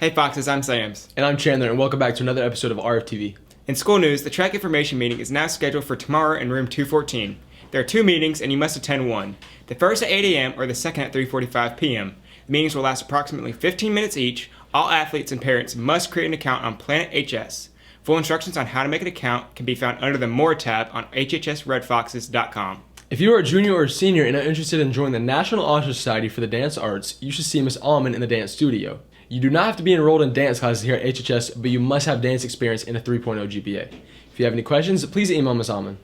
Hey Foxes, I'm Sams. And I'm Chandler, and welcome back to another episode of RFTV. In school news, the track information meeting is now scheduled for tomorrow in room 214. There are two meetings, and you must attend one. The first at 8 a.m. or the second at 3:45 p.m. The meetings will last approximately 15 minutes each. All athletes and parents must create an account on Planet HS. Full instructions on how to make an account can be found under the More tab on hhsredfoxes.com. If you are a junior or senior and are interested in joining the National Honor Society for the Dance Arts, you should see Miss Allman in the dance studio. You do not have to be enrolled in dance classes here at HHS, but you must have dance experience and a 3.0 GPA. If you have any questions, please email Miss Allman.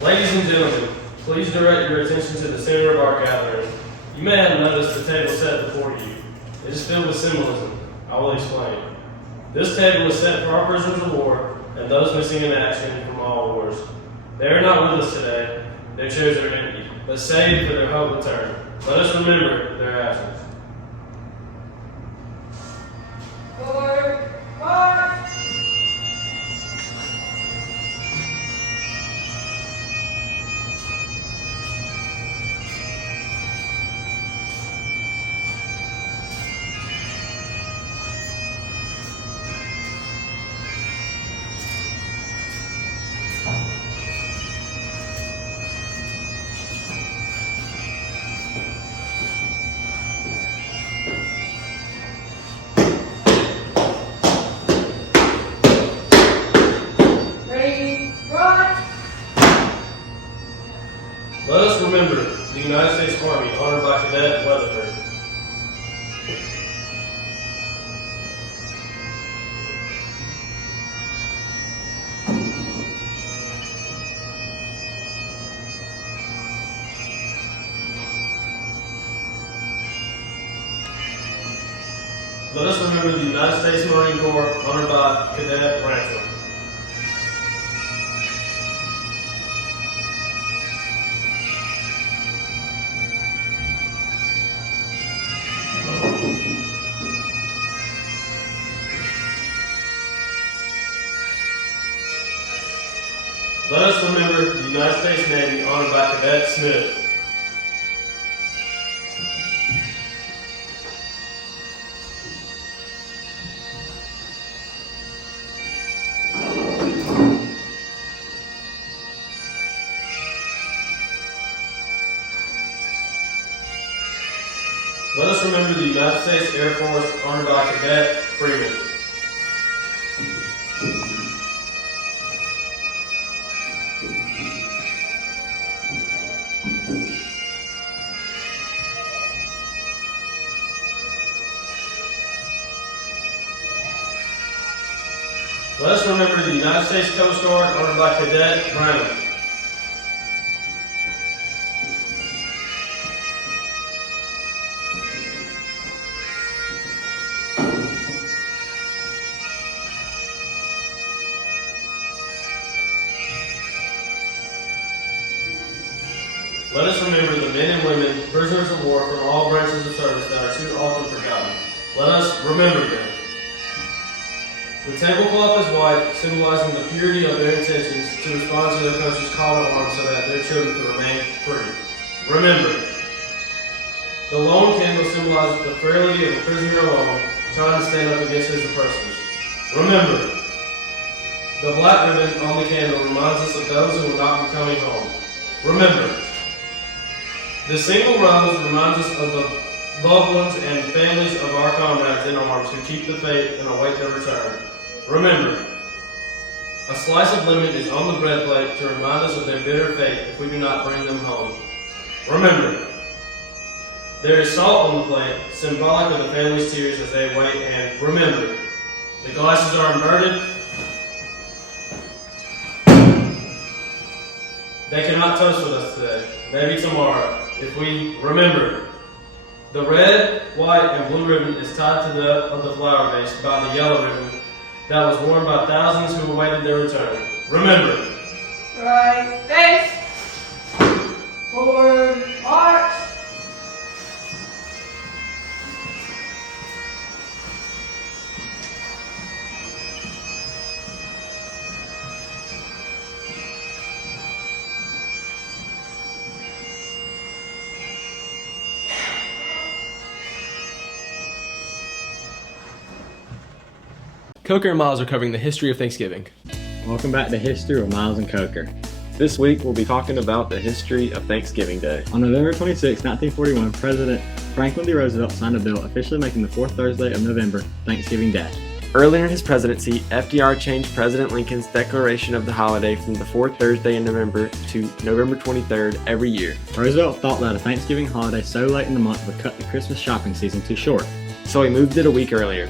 Ladies and gentlemen, please direct your attention to the center of our gathering. You may have noticed the table set before you. It is filled with symbolism. I will explain. This table is set for our prisoners of war and those missing in action from all wars. They are not with us today. Their chairs are empty, but saved for their hope return. Let us remember their absence. Forward, march! Ready, march! Let us remember the United States Army honored by Cadet Weatherford. Let us remember the United States Marine Corps honored by Cadet Ransom. Let us remember the United States Navy honored by Cadet Smith. Let us remember the United States Air Force honored by Cadet Freeman. Let us remember the United States Coast Guard honored by Cadet Brown. Let us remember the men and women, prisoners of war from all branches of service that are too often forgotten. Let us remember them. The tablecloth is white, symbolizing the purity of their intentions to respond to their country's call to arms so that their children can remain free. Remember. The lone candle symbolizes the frailty of a prisoner alone, trying to stand up against his oppressors. Remember. The black ribbon on the candle reminds us of those who will not be coming home. Remember. The single rose reminds us of the loved ones and families of our comrades in arms who keep the faith and await their return. Remember, a slice of lemon is on the bread plate to remind us of their bitter fate if we do not bring them home. Remember, there is salt on the plate, symbolic of the family's tears as they wait, and remember, the glasses are inverted. They cannot toast with us today, maybe tomorrow, if we remember. The red, white, and blue ribbon is tied to the of the flower vase by the yellow ribbon that was worn by thousands who awaited their return. Remember. Right face! Forward, march! Coker and Miles are covering the history of Thanksgiving. Welcome back to History with Miles and Coker. This week, we'll be talking about the history of Thanksgiving Day. On November 26, 1941, President Franklin D. Roosevelt signed a bill officially making the fourth Thursday of November Thanksgiving Day. Earlier in his presidency, FDR changed President Lincoln's declaration of the holiday from the fourth Thursday in November to November 23rd every year. Roosevelt thought that a Thanksgiving holiday so late in the month would cut the Christmas shopping season too short. So he moved it a week earlier.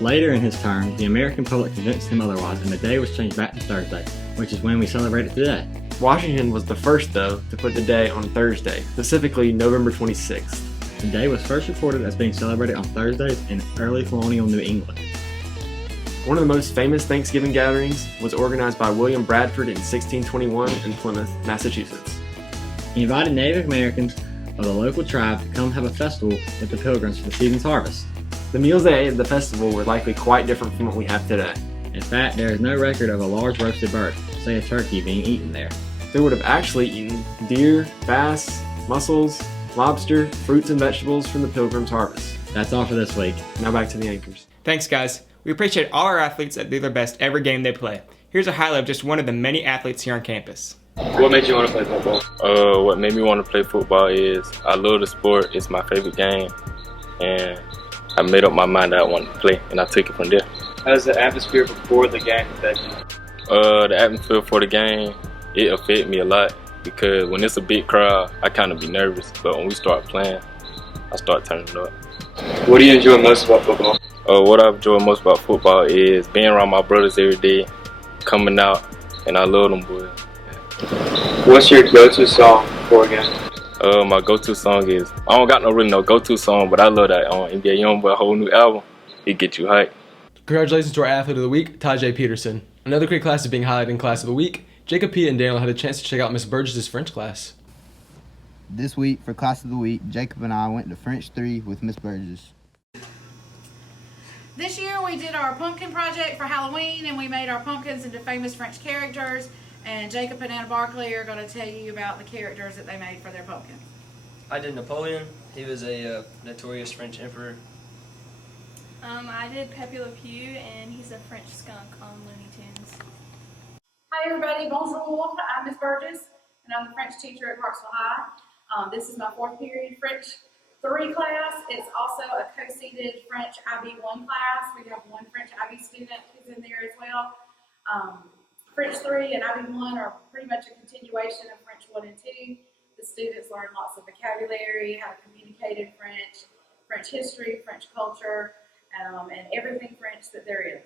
Later in his term, the American public convinced him otherwise, and the day was changed back to Thursday, which is when we celebrate it today. Washington was the first, though, to put the day on Thursday, specifically November 26th. The day was first reported as being celebrated on Thursdays in early colonial New England. One of the most famous Thanksgiving gatherings was organized by William Bradford in 1621 in Plymouth, Massachusetts. He invited Native Americans of the local tribe to come have a festival with the Pilgrims for the season's harvest. The meals they ate at the festival were likely quite different from what we have today. In fact, there is no record of a large roasted bird, say a turkey, being eaten there. They would have actually eaten deer, bass, mussels, lobster, fruits and vegetables from the Pilgrim's harvest. That's all for this week. Now back to the anchors. Thanks, guys. We appreciate all our athletes that do their best every game they play. Here's a highlight of just one of the many athletes here on campus. What made you want to play football? What made me want to play football is I love the sport. It's my favorite game. And I made up my mind that I wanted to play, and I took it from there. How does the atmosphere before the game affect you? The atmosphere for the game, it affected me a lot because when it's a big crowd, I kind of be nervous. But when we start playing, I start turning up. What do you enjoy most about football? What I enjoy most about football is being around my brothers every day, coming out, and I love them boys. What's your go-to song before a game? My go-to song is, I don't got no go-to song, but I love that NBA Youngboy whole new album. It gets you hyped. Congratulations to our athlete of the week, Tajay Peterson. Another great class is being highlighted in Class of the Week. Jacob P. and Daniel had a chance to check out Miss Burgess' French class. This week, for Class of the Week, Jacob and I went to French 3 with Miss Burgess. This year we did our pumpkin project for Halloween, and we made our pumpkins into famous French characters. And Jacob and Anna Barkley are going to tell you about the characters that they made for their pumpkin. I did Napoleon. He was a notorious French emperor. I did Pepe Le Pew, and he's a French skunk on Looney Tunes. Hi everybody, bonjour. I'm Miss Burgess, and I'm the French teacher at Parksville High. This is my fourth period French 3 class. It's also a co-seated French IB 1 class. We have one French IB student who's in there as well. French 3 and IB 1 are pretty much a continuation of French 1 and 2. The students learn lots of vocabulary, how to communicate in French, French history, French culture, and everything French that there is.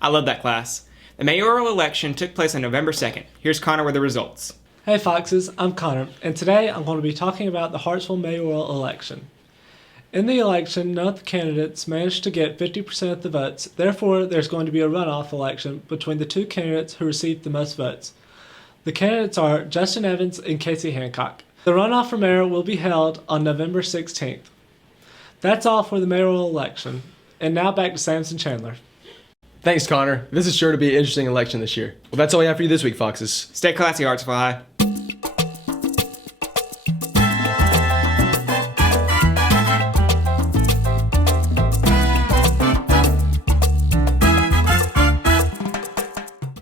I love that class. The mayoral election took place on November 2nd. Here's Connor with the results. Hey Foxes, I'm Connor, and today I'm going to be talking about the Hartsville mayoral election. In the election, none of the candidates managed to get 50% of the votes. Therefore, there's going to be a runoff election between the two candidates who received the most votes. The candidates are Justin Evans and Casey Hancock. The runoff for mayor will be held on November 16th. That's all for the mayoral election. And now back to Samson Chandler. Thanks, Connor. This is sure to be an interesting election this year. Well, that's all we have for you this week, Foxes. Stay classy, Hartsville High.